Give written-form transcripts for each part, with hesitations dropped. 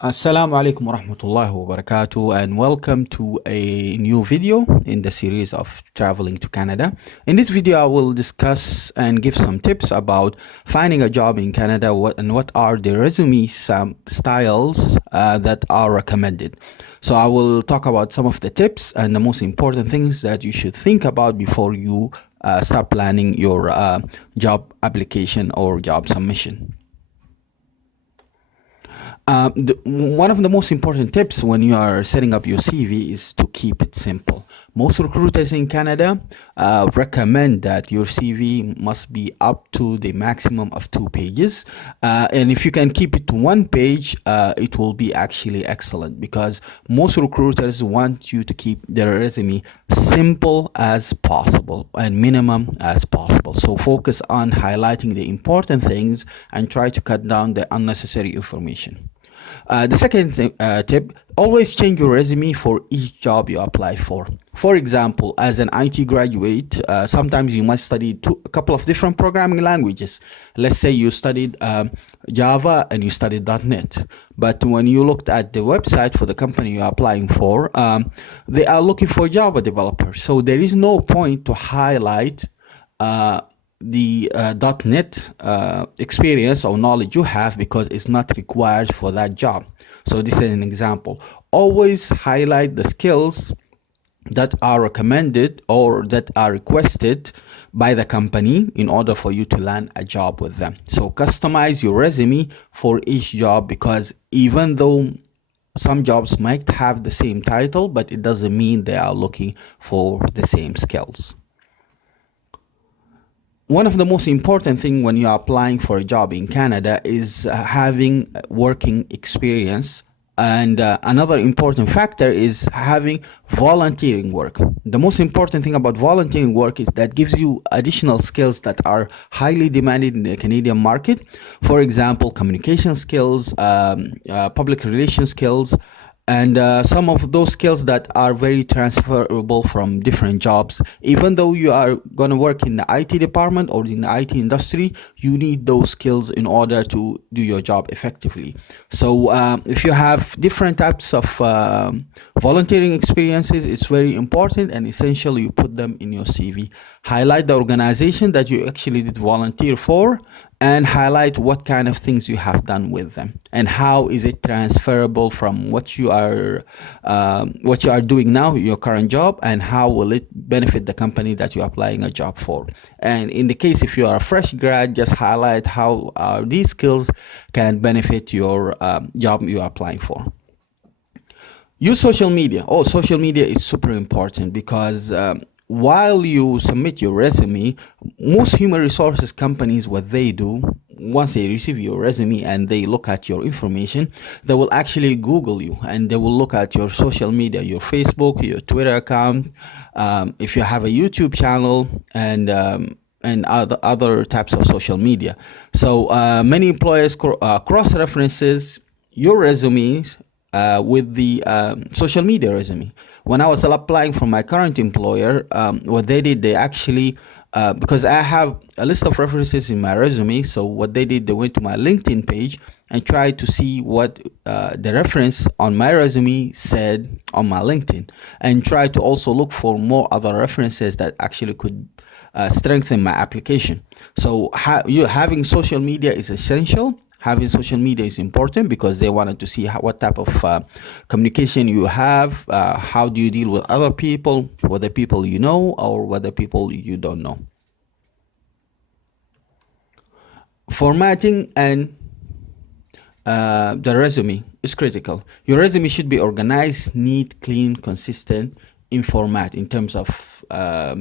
Assalamu alaikum wa rahmatullahi wa barakatuh, and welcome to a new video in the series of traveling to Canada. In this video, I will discuss and give some tips about finding a job in Canada and what are the resume styles that are recommended. So I will talk about some of the tips and the most important things that you should think about before you start planning your job application or job submission. One of the most important tips when you are setting up your CV is to keep it simple. Most recruiters in Canada recommend that your CV must be up to the maximum of 2 pages. And if you can keep it to 1 page, it will be actually excellent, because most recruiters want you to keep their resume simple as possible and minimum as possible. So focus on highlighting the important things and try to cut down the unnecessary information. The second tip, always change your resume for each job you apply for. For example, as an IT graduate, sometimes you must study a couple of different programming languages. Let's say you studied Java and you studied .NET. But when you looked at the website for the company you're applying for, they are looking for Java developers. So there is no point to highlight the .NET experience or knowledge you have, because it's not required for that job. So this is an example. Always highlight the skills that are recommended or that are requested by the company in order for you to land a job with them. So customize your resume for each job, because even though some jobs might have the same title, but it doesn't mean they are looking for the same skills. One of the most important things when you're applying for a job in Canada is having working experience. And another important factor is having volunteering work. The most important thing about volunteering work is that gives you additional skills that are highly demanded in the Canadian market. For example, communication skills, public relations skills, and some of those skills that are very transferable from different jobs. Even though you are going to work in the IT department or in the IT industry, you need those skills in order to do your job effectively. So if you have different types of volunteering experiences, it's very important and essential you put them in your CV. Highlight the organization that you actually did volunteer for, and highlight what kind of things you have done with them and how is it transferable from what you are doing now, your current job, and how will it benefit the company that you're applying a job for. And in the case if you are a fresh grad, just highlight how these skills can benefit your job you're applying for. Use social media. Social media is super important, because while you submit your resume, most human resources companies, what they do, once they receive your resume and they look at your information, they will actually Google you and they will look at your social media, your Facebook, your Twitter account, if you have a YouTube channel, and other types of social media. So many employers cross-references your resumes with the social media resume. When I was applying for my current employer, what they did, they actually, because I have a list of references in my resume, so what they did, they went to my LinkedIn page and tried to see what the reference on my resume said on my LinkedIn, and tried to also look for more other references that actually could strengthen my application. So having social media is essential. Having social media is important because they wanted to see what type of communication you have, how do you deal with other people, whether people you know or whether people you don't know. Formatting and the resume is critical. Your resume should be organized, neat, clean, consistent in format in terms of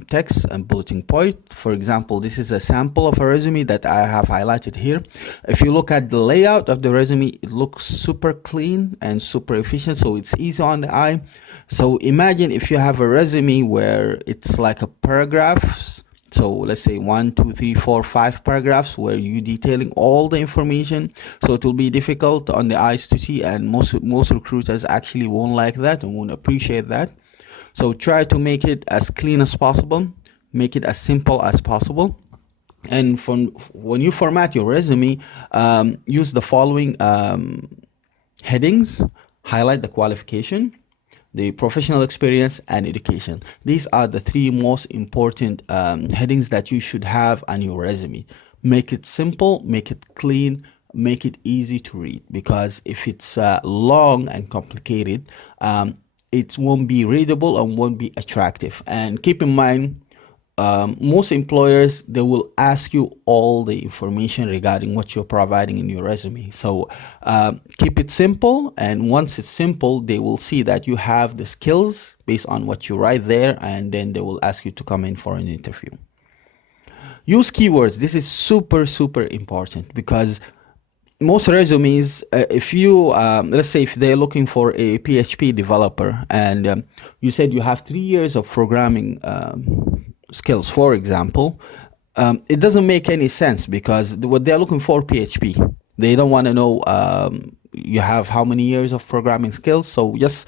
text and bulletin point. For example, this is a sample of a resume that I have highlighted here. If you look at the layout of the resume, it looks super clean and super efficient, so it's easy on the eye. So imagine if you have a resume where it's like a paragraphs. So let's say 1, 2, 3, 4, 5 paragraphs where you detailing all the information. So it will be difficult on the eyes to see, and most recruiters actually won't like that and won't appreciate that. So try to make it as clean as possible, make it as simple as possible. And when you format your resume, use the following headings, highlight the qualification, the professional experience, and education. These are the three most important headings that you should have on your resume. Make it simple, make it clean, make it easy to read, because if it's long and complicated, it won't be readable and won't be attractive. And keep in mind, most employers, they will ask you all the information regarding what you're providing in your resume. So keep it simple, and once it's simple, they will see that you have the skills based on what you write there, and then they will ask you to come in for an interview. Use keywords. This is super important, because most resumes, if you let's say if they're looking for a PHP developer, and you said you have 3 years of programming skills, for example, it doesn't make any sense, because what they're looking for, PHP. They don't want to know you have how many years of programming skills. So just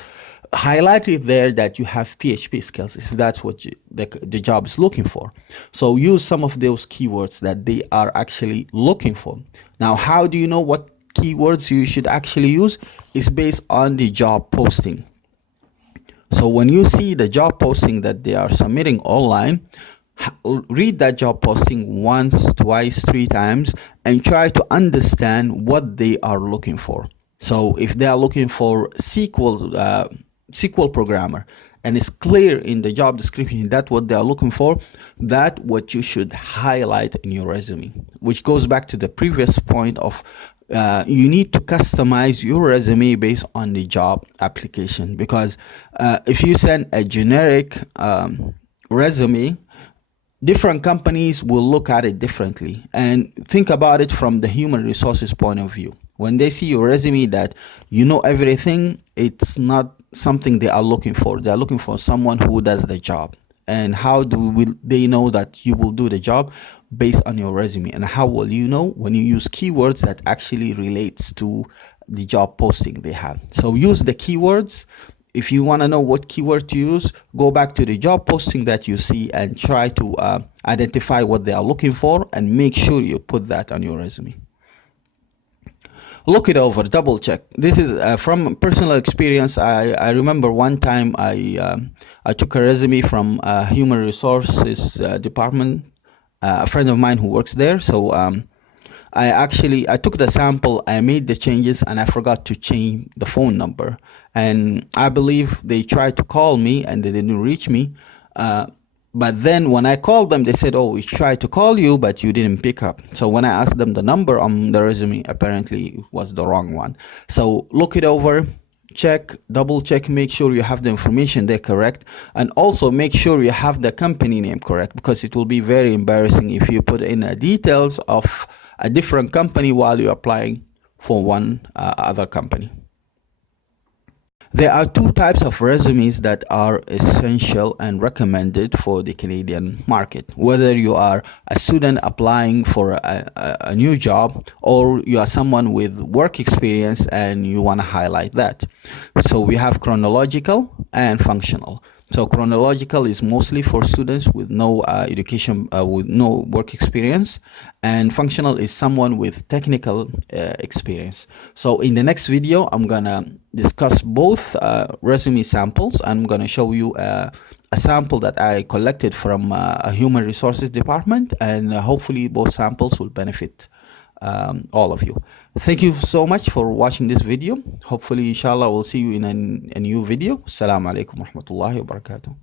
highlight it there that you have PHP skills, if that's what the job is looking for. So use some of those keywords that they are actually looking for. Now, how do you know what keywords you should actually use? It's based on the job posting. So when you see the job posting that they are submitting online, read that job posting once, twice, 3 times, and try to understand what they are looking for. So if they are looking for SQL programmer, and it's clear in the job description that what they are looking for, that what you should highlight in your resume, which goes back to the previous point of you need to customize your resume based on the job application. Because if you send a generic resume, different companies will look at it differently. And think about it from the human resources point of view. When they see your resume that you know everything, it's not something they are looking for. They are looking for someone who does the job. And how will they know that you will do the job? Based on your resume. And how will you know? When you use keywords that actually relates to the job posting they have. So use the keywords. If you want to know what keyword to use, go back to the job posting that you see and try to identify what they are looking for, and make sure you put that on your resume. Look it over, double check. This is from personal experience. I remember one time I took a resume from human resources department, a friend of mine who works there. So I took the sample, I made the changes, and I forgot to change the phone number. And I believe they tried to call me and they didn't reach me. But then when I called them, they said, oh, we tried to call you, but you didn't pick up. So when I asked them the number on the resume, apparently it was the wrong one. So look it over, check, double check, make sure you have the information there correct. And also make sure you have the company name correct, because it will be very embarrassing if you put in details of a different company while you're applying for one other company. There are 2 types of resumes that are essential and recommended for the Canadian market. Whether you are a student applying for a new job, or you are someone with work experience and you want to highlight that. So we have chronological and functional. So chronological is mostly for students with no education, with no work experience, and functional is someone with technical experience. So in the next video, I'm gonna discuss both resume samples. I'm gonna show you a sample that I collected from a human resources department, and hopefully both samples will benefit all of you. Thank you so much for watching this video. Hopefully, inshallah, we'll see you in a new video. Assalamu alaikum wa rahmatullahi wa barakatuh.